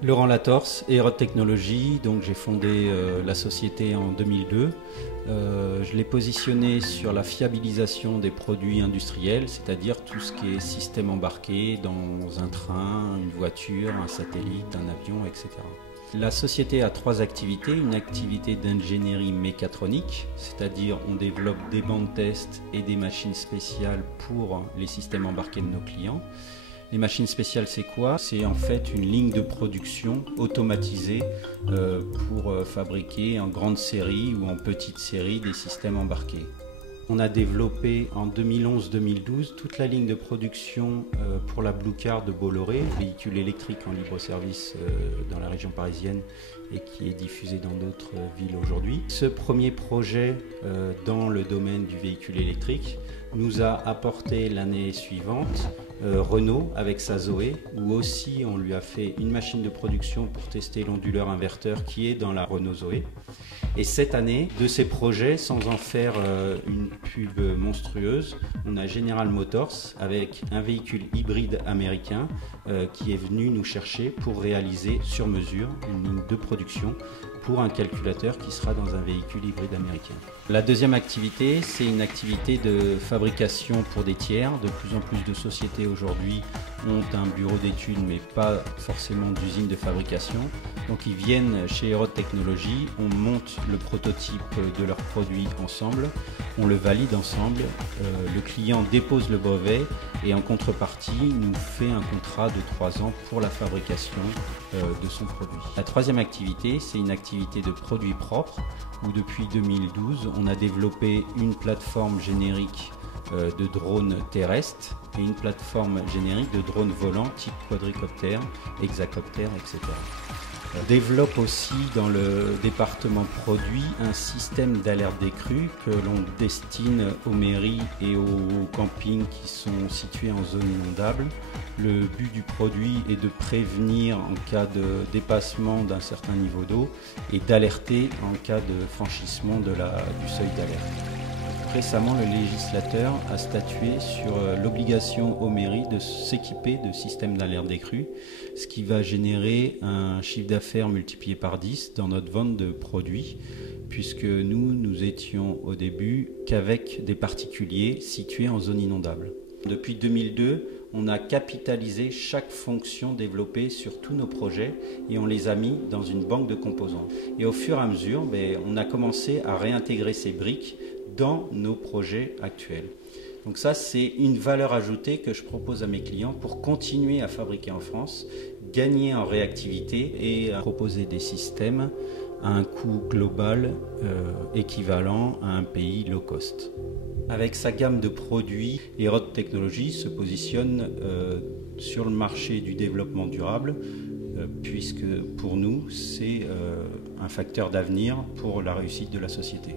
Laurent Latorce, Hérode Technologies, donc j'ai fondé la société en 2002. Je l'ai positionné sur la fiabilisation des produits industriels, c'est-à-dire tout ce qui est système embarqué dans un train, une voiture, un satellite, un avion, etc. La société a trois activités. Une activité d'ingénierie mécatronique, c'est-à-dire on développe des bandes test et des machines spéciales pour les systèmes embarqués de nos clients. Les machines spéciales, c'est quoi? C'est en fait une ligne de production automatisée pour fabriquer en grande série ou en petite série des systèmes embarqués. On a développé en 2011-2012 toute la ligne de production pour la Blue Car de Bolloré, véhicule électrique en libre service dans la région parisienne et qui est diffusé dans d'autres villes aujourd'hui. Ce premier projet dans le domaine du véhicule électrique nous a apporté l'année suivante Renault avec sa Zoé, où aussi on lui a fait une machine de production pour tester l'onduleur inverteur qui est dans la Renault Zoé. Et cette année, de ces projets, sans en faire une pub monstrueuse, on a General Motors avec un véhicule hybride américain qui est venu nous chercher pour réaliser sur mesure une ligne de production pour un calculateur qui sera dans un véhicule hybride américain. La deuxième activité, c'est une activité de fabrication pour des tiers. De plus en plus de sociétés aujourd'hui ont un bureau d'études mais pas forcément d'usine de fabrication. Donc ils viennent chez Hérode Technologies, on monte le prototype de leurs produits ensemble, on le valide ensemble, le client dépose le brevet et en contrepartie nous fait un contrat de 3 ans pour la fabrication de son produit. La troisième activité, c'est une activité de produits propres où depuis 2012 on a développé une plateforme générique de drones terrestres et une plateforme générique de drones volants type quadricoptère, hexacoptère, etc. On développe aussi dans le département produit un système d'alerte des crues que l'on destine aux mairies et aux campings qui sont situés en zone inondable. Le but du produit est de prévenir en cas de dépassement d'un certain niveau d'eau et d'alerter en cas de franchissement du seuil d'alerte. Récemment, le législateur a statué sur l'obligation aux mairies de s'équiper de systèmes d'alerte des crues, ce qui va générer un chiffre d'affaires multiplié par 10 dans notre vente de produits, puisque nous étions au début qu'avec des particuliers situés en zone inondable. Depuis 2002, on a capitalisé chaque fonction développée sur tous nos projets et on les a mis dans une banque de composants. Et au fur et à mesure, on a commencé à réintégrer ces briques dans nos projets actuels. Donc ça, c'est une valeur ajoutée que je propose à mes clients pour continuer à fabriquer en France, gagner en réactivité et à proposer des systèmes à un coût global équivalent à un pays low cost. Avec sa gamme de produits, Hérode Technologies se positionne sur le marché du développement durable puisque pour nous, c'est un facteur d'avenir pour la réussite de la société.